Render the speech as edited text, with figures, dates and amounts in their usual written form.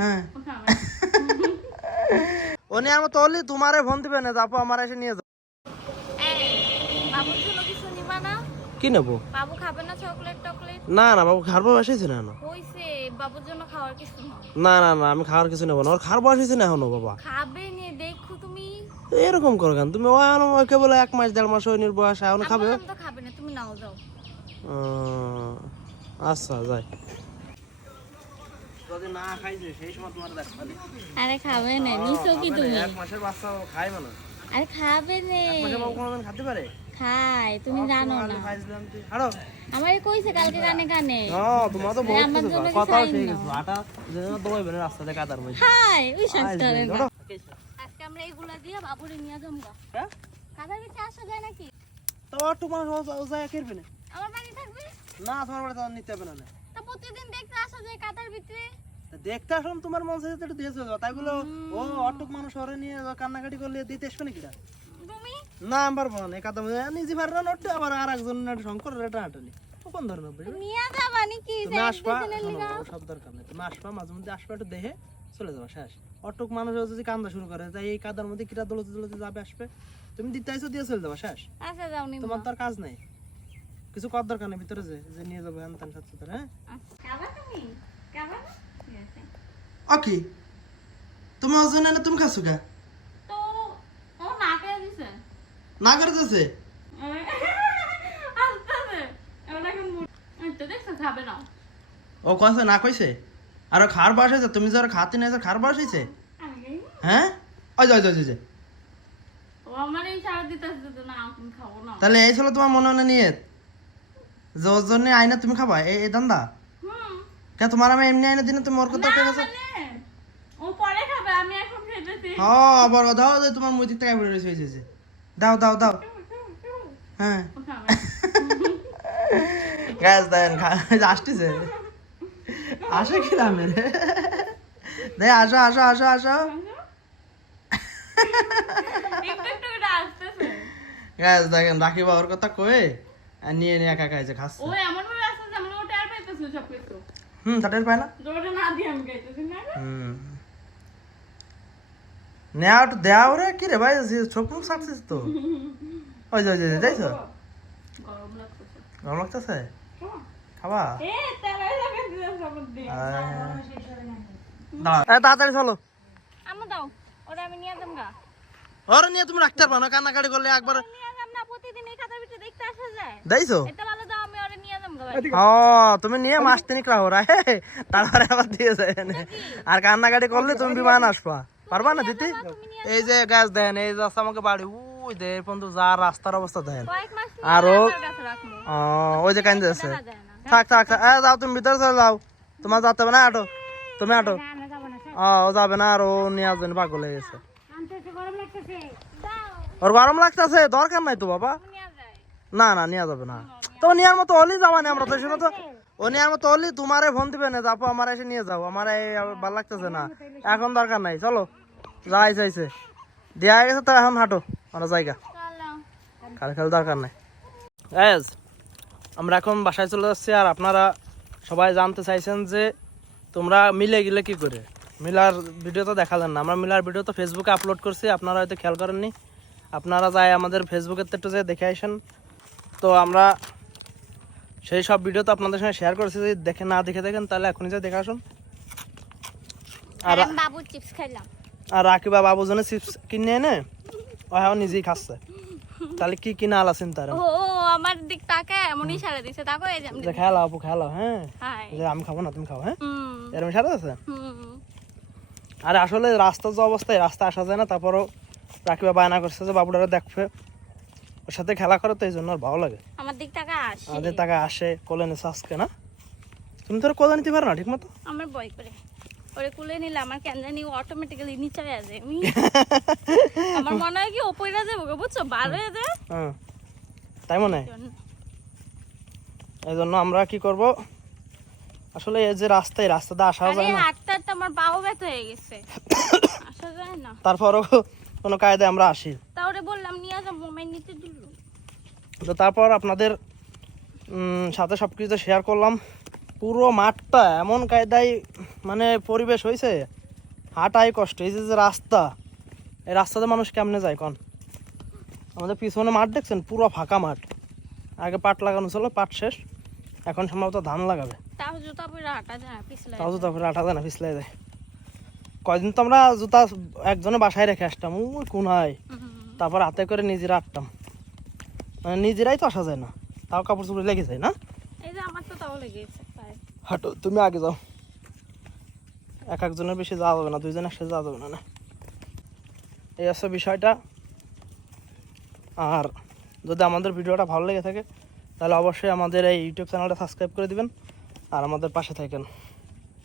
হ্যাঁ ও নিয়ে আমার তলি তোমারে ফোন দিবে না, আপু আমার এসে নিয়ে যাও। বাবুর জন্য কিছু নিবা না? কি নেবো? বাবু খাবে না চকলেট টকলেট? না না বাবু খাওয়ার বয়স হয়েছে না এখনো। হইছে, বাবুর জন্য খাওয়ার কিছু না। না না না আমি খাওয়ার কিছু নেবো না, ওর খাওয়ার বয়স হয়েছে না এখনো বাবা। খাবে নি দেখো তুমি। এরকম করো কেন তুমি? ও এখন ওকে বলে 1 মাস 1.5 মাস হয়নি বয়স, এখন খাবে? তো খাবে না, তুমি নাও যাও। আচ্ছা যাই। যদি না খাইছে সেই সময় তোমার দেখবানি। আরে খাবে না, নিছো কি তুমি? 1 মাসের বাচ্চা খায় মানে? আরে খাবে না। 1 মাসের বাবু কোনোদিন খেতে পারে? খায়, তুমি জানো না। হাড়ো আমারে কইছে কালকে কানে কানে। তোমার তো বহুত আমার জন্য কিছু কথা কিছু হয়ে আইন গেছে। আটা যেন দবাইবে না রাস্তাতে কাদার মধ্যে। হাই, ওই সংস্কারে না। ধরো। আজকে আমরা এইগুলা দিয়ে বাবুরে নিয়ে যামগা। হ্যাঁ? কাদার ভিতরে আসা যায় নাকি? তো একটু মানুষ যায় করবে না? আমার বাড়ি থাকবে? না তোমার বাড়িতে আর নিতে হবে না। তা প্রতিদিন দেখতে আসা যায় কাদার ভিতরে। তা দেখতে আসুন তোমার মন চাইছে একটু দিয়ে চলে যাও, তাই বলে ও অটুক মানুষ ওরে নিয়ে কান্নাকাটি করলে দিতে আসবে নাকি? তুমি না আমি পারবো না, একা তুমি নিজে পারবে না ওটা, আবার আর একজন শঙ্কর এটা হাঁটালি কোন ধরনের বিষয়? নিয়ে যাবা নাকি? তুমি আসবা, সব দরকার নেই, তুমি আসবা মাঝে মধ্যে আসবা, একটু দেখে চলে যাবা শেষ। অটুক মানুষ যদি কান্দা শুরু করে তাই এই কাদার মধ্যে কিরা দলতে দলতে যাবে আসবে, তুমি দিতে আইসো দিয়ে চলে যাবা শেষ। আচ্ছা যাও নি। তোমার তো আর কাজ নাই, কিছু কর দরকার নেই ভিতরে যে যে নিয়ে যাবো আনতাম সাথে সাথে। হ্যাঁ খাবা তুমি? খাবা না? ঠিক আছে। ওকে তুমি ওজন না তুমি খাসো কা? তো ও না খেয়ে দিছে। না করতেছে আস্তে এমন এখন তো দেখছ খাবে না। ও কইছে না কইছে? আর খার বাস হয়েছে, তুমি যারা খাতে নাই খার বাস হয়েছে। হ্যাঁ ওই যাই যাই যাই। ও আমার এই সারা দিতেছে তো না আমি খাবো না। তাহলে এই ছিল তোমার মনে মনে নিয়ে যে ওর জন্য আইনা তুমি খাবা এই দান্দা? কে তোমার আমি এমনি আইনা দিনে তুমি ওর কথা কে গেছো? ও পরে খাবে, আমি এখন খেতেছি। হ্যাঁ আবার দাও যে তোমার মুই দিক থেকে পড়ে রয়েছে, দাও দাও দাও। হ্যাঁ গ্যাস দেন আসতেছে, আসে কি দামে রে? দে আসো আসো আসো আসো। গ্যাস দেখেন রাখি বাবার কথা কয়ে আর নিয়ে নিয়ে একা খাইছে খাচ্ছে। ও এমন ভাবে আসছে যেমন ও টের পাইতেছে সব কিছু। তাদের পায় না। জোরে না দিয়ে আমি খাইতেছি না। নেওয়া একটু দেওয়া রে কি রে ভাই, চোখ মুখ সাকছিস তো। ওই যে যাইছো গরম লাগতেছে। গরম লাগতেছে খাবা? এ তেলে লাগে দিও সব দিয়ে। তাড়াতাড়ি চলো। আমু দাও, ওরে আমি নিয়ে যামগা। ওরে নিয়ে তুমি রাখতে পারবা না, কান্নাকাটি করলে একবার নিয়ে যাম না, প্রতিদিন এই খাতার ভিতরে দেখতে আসা যায়। দেইছো? এটা ভালো দাও, আমি ওরে নিয়ে যামগা ভাই। তুমি নিয়ে মাস তিনিক রাখো রা, তারপরে আবার দিয়ে যায়। আর কান্নাকাটি করলে তুমি বিমান আসবা, পারবা না দিতে? এই যে গাছ দেন, এই যে আমাকে বাড়ি ওই দে পর্যন্ত যা রাস্তার অবস্থা দেন। কয়েক মাস আর ও কাছে রাখমু। ওই যে কান্দে আছে। থাক থাক থাক, যাও তুমি ভিতরে চলে যাও, তোমার যেতে হবে না, আটো তুমি আটো। ও যাবে না, আর ও নিয়ে আসবেন, পাগল হয়ে গেছে। ওর গরম লাগতেছে, দরকার নাই তো বাবা। না না নিয়ে যাবে না, তো নেওয়ার মতো হলেই যাবা না আমরা তো, শুনো তো ও নেওয়ার মতো হলেই তোমারে ফোন দিবে না, আপু আমার এসে নিয়ে যাও, আমার ভালো লাগতেছে না এখন, দরকার নাই, চলো যাই চাইছে দেওয়া গেছে তো এখন হাঁটো আমরা জায়গা, কাল খেল দরকার নাই। আমরা এখন বাসায় চলে যাচ্ছি, আর আপনারা সবাই জানতে চাইছেন যে তোমরা মিলে গেলে কি করে। মিলার ভিডিও তো দেখালেন না, আমরা মিলার ভিডিও তো ফেসবুকে আপলোড করছি, আপনারা হয়তো খেয়াল করেননি, আপনারা যাই আমাদের ফেসবুকের একটু যে দেখে আসেন। তো আমরা সেই সব ভিডিও তো আপনাদের সঙ্গে শেয়ার করেছি, যদি দেখে না দেখে দেখেন তাহলে এখনই যে দেখে আসুন। আর বাবু চিপস খাইলাম, আর রাকিবা বাবু জন্য চিপস কিনে এনে ও এখন নিজেই খাচ্ছে, তাহলে কি কিনা আলা চিন্তা। ও আমার দিক তাকে এমন ইশারা দিছে, তাকো এই যে খেয়াল আপু খেয়াল, হ্যাঁ হাই আমি খাবো না তুমি খাও, হ্যাঁ এরকম ইশারা আছে। হুম আর আসলে রাস্তার যে অবস্থায় রাস্তা আসা যায় না, তারপরও রাকিবা বায়না করছে যে বাবুটারে দেখবে, ওর সাথে খেলা করে, তো এই জন্য আর ভালো লাগে। আমার দিক তাকে আসে, আমাদের টাকা আসে কোলে নিছে আজকে, না তুমি তো কোলে নিতে পারো না ঠিক মতো। আমার বই করে ওরে কুলে নিলে আমার কেন জানি অটোমেটিক্যালি নিচে হয়ে যায়, আমার মনে হয় কি ওপরে যাবো বুঝছো, বার হয়ে যায়। তাই মনে হয়, এই জন্য আমরা কি করব, আসলে এই যে রাস্তাতে আসা যায় না, হাঁটতে হাঁটতে আমার পাও ব্যথা হয়ে গেছে, আসা যায় না। তারপরও কোনো কায়দায় আমরা আসি, তাহলে বললাম নিয়ে যাবো, মোবাইল নিতে দিল। তো তারপর আপনাদের সাথে সবকিছু শেয়ার করলাম, পুরো মাঠটা এমন কায়দায় মানে পরিবেশ হয়েছে, হাঁটাই কষ্ট। এই যে যে রাস্তা, এই রাস্তাতে মানুষ কেমনে যায় কন? আমাদের পিছনে মাঠ দেখছেন, পুরো ফাঁকা মাঠ। আগে পাট লাগানো ছিল, পাট শেষ, এখন সম্ভবত ধান লাগাবে। তাও জুতা পরে হাঁটা যায় না, পিছলাই তাও জুতা পরে আটা যায় না, পিছলাই যায়। কয়দিন তো আমরা জুতা একজনে বাসায় রেখে আসতাম ওই কোনায়, তারপর হাতে করে নিজেরা আটতাম, মানে নিজেরাই তো আসা যায় না, তাও কাপড় চোপড় লেগে যায় না। এই যে আমার তো তাও লেগেছে পায়ে। হাঁটো, তুমি আগে যাও, এক একজনের বেশি যাওয়া যাবে না, দুইজন একসাথে যাওয়া যাবে না না। এই হচ্ছে বিষয়টা। আর যদি আমাদের ভিডিওটা ভালো লেগে থাকে তাহলে অবশ্যই আমাদের এই ইউটিউব চ্যানেলটা সাবস্ক্রাইব করে দিবেন আর আমাদের পাশে থাকেন।